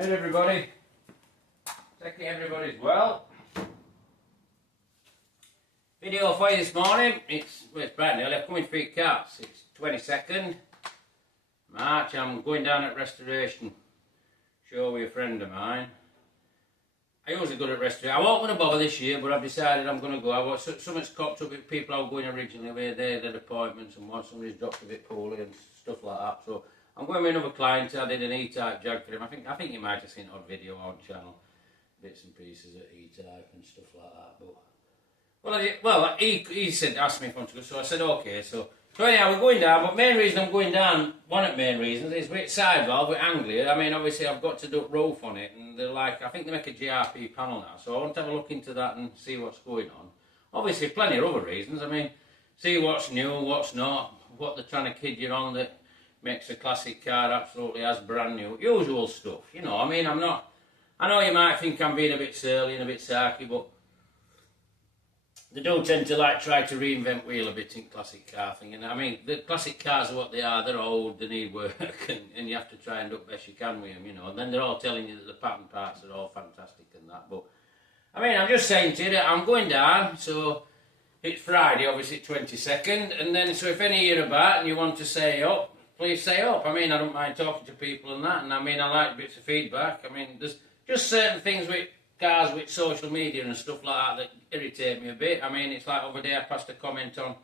Hey everybody, checking everybody's well. Video for you this morning. It's bright and early. I've come in 3 cats. It's 22nd March. I'm going down at restoration show with a friend of mine. I usually go at restoration. I won't going to bother this year, but I've decided I'm going to go. Something's cocked up with people I was going originally where they had appointments and somebody's dropped a bit poorly and stuff like that. So I'm going with another client. I did an E-Type jag for him. I think you might have seen an odd video on channel, bits and pieces of E-Type and stuff like that. But he said, asked me if I wanted to go, so I said okay. So anyhow, we're going down. But main reason I'm going down, one of the main reasons, is with side valve with Anglia. I mean, obviously I've got to do roof on it, and they're like, I think they make a GRP panel now, so I want to have a look into that and see what's going on. Obviously, plenty of other reasons. I mean, see what's new, what's not, what they're trying to kid you on that makes a classic car absolutely as brand new. Usual stuff, you know. I mean, I know you might think I'm being a bit surly and a bit sarky, but they do tend to like try to reinvent wheel a bit in classic car thing. And I mean, the classic cars are what they are. They're old, they need work, and you have to try and do the best you can with them, you know. And then they're all telling you that the pattern parts are all fantastic and that. But I mean, I'm just saying to you that I'm going down, so it's Friday, obviously 22nd, and then so if any of you are about and you want to say up, please say up. I mean, I don't mind talking to people and that, and I mean, I like bits of feedback. I mean, there's just certain things with cars with social media and stuff like that irritate me a bit. I mean, it's like over there I passed a comment on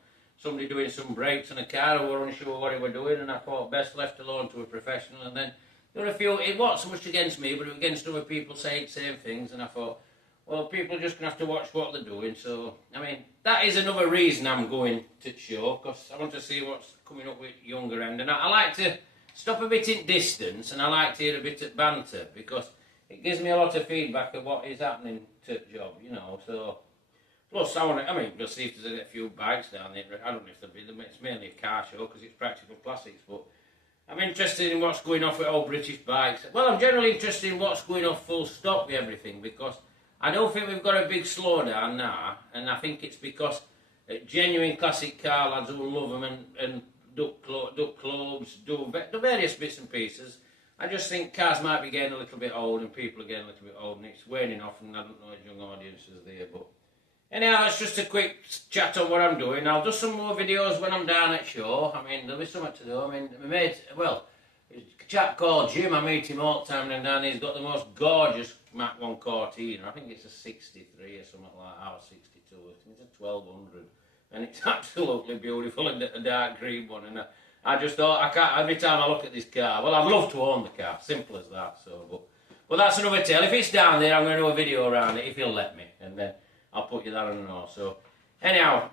somebody doing some brakes on a car who were unsure what they were doing, and I thought best left alone to a professional. And then there were a few, it wasn't so much against me, but it was against other people saying the same things, and I thought, well, people are just going to have to watch what they're doing. So, I mean, that is another reason I'm going to the show, because I want to see what's coming up with younger end. And I like to stop a bit in distance, and I like to hear a bit of banter, because it gives me a lot of feedback of what is happening to the job, you know. So, plus, we'll see if there's a few bikes down there. I don't know if there'll be, it's mainly a car show, because it's practical classics, but I'm interested in what's going off with old British bikes. Well, I'm generally interested in what's going off full stop with everything, because I don't think we've got a big slowdown now, and I think it's because genuine classic car lads who love them and duck clubs, do various bits and pieces. I just think cars might be getting a little bit old, and people are getting a little bit old, and it's waning off, and I don't know if young audiences there. But anyhow, it's just a quick chat on what I'm doing. I'll do some more videos when I'm down at show. I mean, there'll be something to do. I mean, my mate, well, a chap called Jim, I meet him all the time down there. He's got the most gorgeous Mach 1 Cortina. I think it's a 63 or something like that, or 62. I think it's a 1200. And it's absolutely beautiful, and a dark green one. And I just thought, I can't, every time I look at this car, well, I'd love to own the car, simple as that. So, but that's another tale. If it's down there, I'm going to do a video around it, if he'll let me. And then I'll put you that on and all. So, anyhow,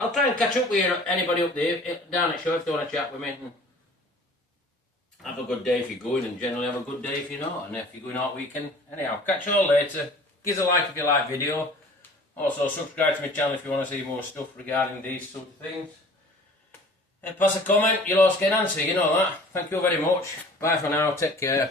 I'll try and catch up with anybody up there, down at show, if they want to chat with me. And have a good day if you're going, and generally have a good day if you're not. And if you're going out weekend, anyhow, catch you all later. Give us a like if you like video. Also, subscribe to my channel if you want to see more stuff regarding these sort of things. And pass a comment, you'll always get an answer, you know that. Thank you very much. Bye for now, take care.